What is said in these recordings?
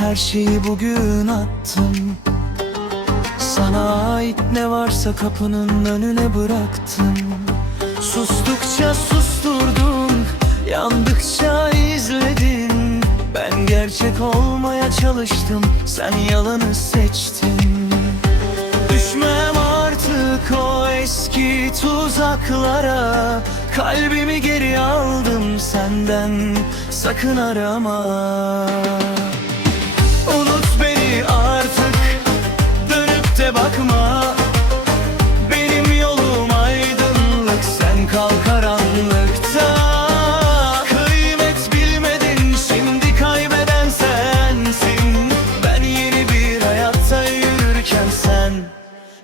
her şeyi bugün attım. Sana ait ne varsa kapının önüne bıraktım. Sustukça susturdun Yandıkça izledin. Ben gerçek olmaya çalıştım Sen yalanı seçtin. Düşmem tuzaklara Kalbimi geri aldım senden. Sakın arama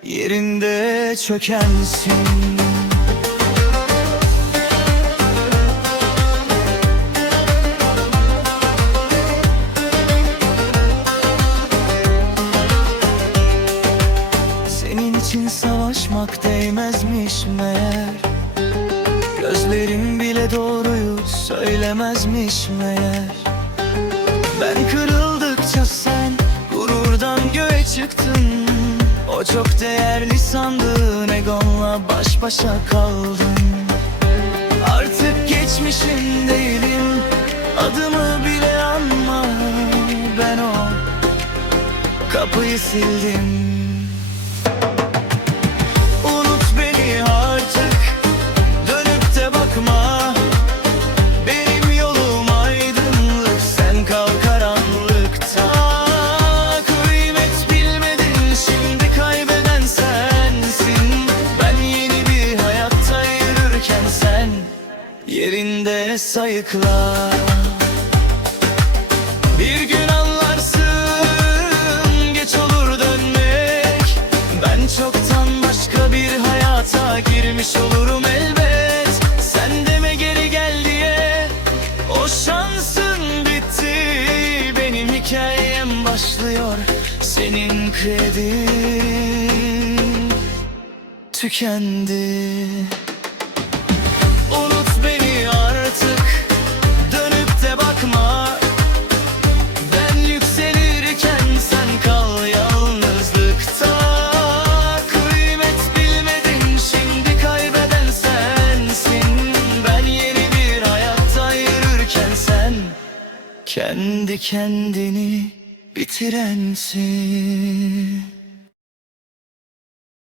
Yerinde çökensin. Senin için savaşmak değmezmiş meğer. Gözlerim bile doğruyu söylemezmiş meğer. Ben kırıldıkça sen gururdan göğe çıktın O çok değerli sandığın egonla baş başa kaldın. Artık geçmişin değilim Adımı bile anma. Ben o kapıyı sildim Yerinde sayıkla bir gün anlarsın geç olur dönmek. Ben çoktan başka bir hayata girmiş olurum elbet. Sen deme geri gel diye o şansın bitti. Benim hikayem başlıyor senin kredin. Tükendi Kendi kendini bitirensin